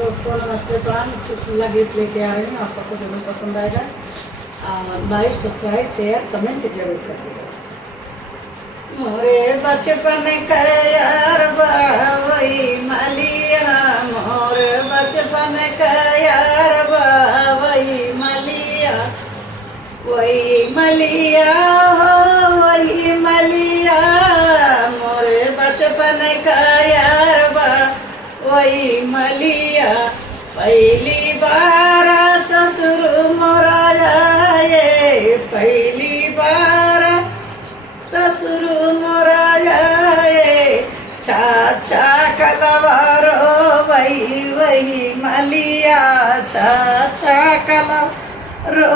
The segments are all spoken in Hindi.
दोस्तों नमस्ते प्राण, चुटकुला गीत लेके आ रही हूँ। आप सबको जरूर पसंद आएगा। लाइक सब्सक्राइब शेयर कमेंट जरूर करिएगा। मोरे बचपन का यार वही मलिया, मोरे बचपन का यार वही मलिया, वही मलिया हो वही मलिया, मोरे बचपन का यार वही मलिया। पहली बार ससुर मोरा जाए, पहली बार ससुर मोरा जाए, चाचा कलवारो वही वही मलिया, चाचा कलवारो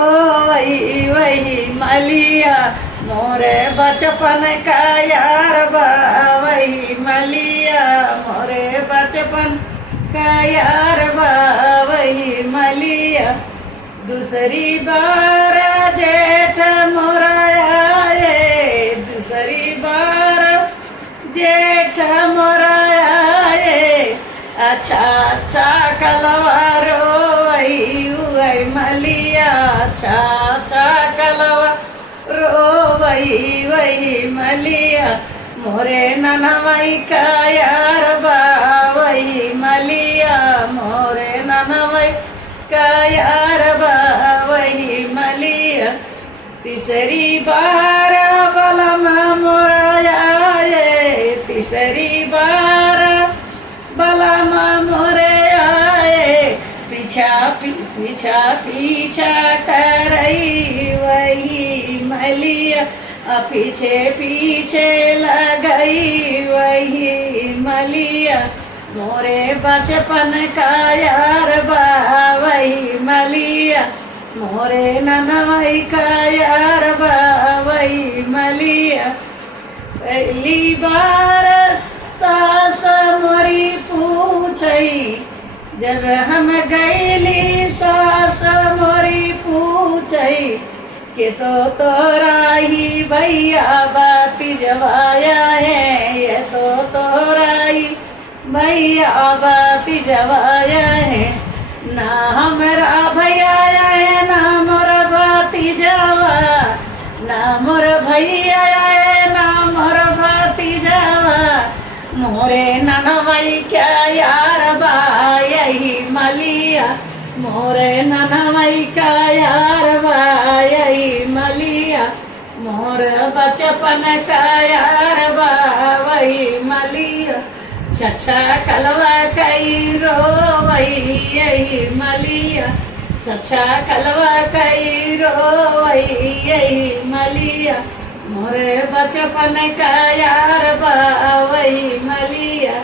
वही वही मलिया, मोरे बचपन का यार वही मलिया, मोरे बचपन का यार वही मलिया। दूसरी बार जेठ मोरा आए, दूसरी बार जेठ मोरा आए, अच्छा अच्छा कलवारो वही वही मलिया, अच्छा अच्छा कलवारो वही वही मलिया, मोरे ननवई का यार वही मलिया, मोरे ननवई का यार वही मलिया। तीसरी बार बलम मोरा आए, तीसरी बार बलम मोरे आए, पीछा पीछा पीछा करई वही मलिया, पीछे पीछे लगई वही मलिया, मोरे बचपन का यार वही मलिया, मोरे ननवई का यार वही मलिया। पहली बार सास मोरी पूछई, जब हम गईली सास मोरी पूछई कि तो तोरा ही भैया बाती जवाया है, ये तो तोरा ही भैया बाती जवाया है, ना हमरा भैया है ना मोर बाती जवा, ना मोर भैया है ना मोर बाती जवा, मोरे ननवई क्या यार यही मलिया, मोरे ननवई का यार यही मलिया, मोर बचपन का यार वही मलिया, छछा कलवा कई रो वही यही मलिया, छछा कलवा कई रो वही यही मलिया, मोरे बचपन का यार वही मलिया।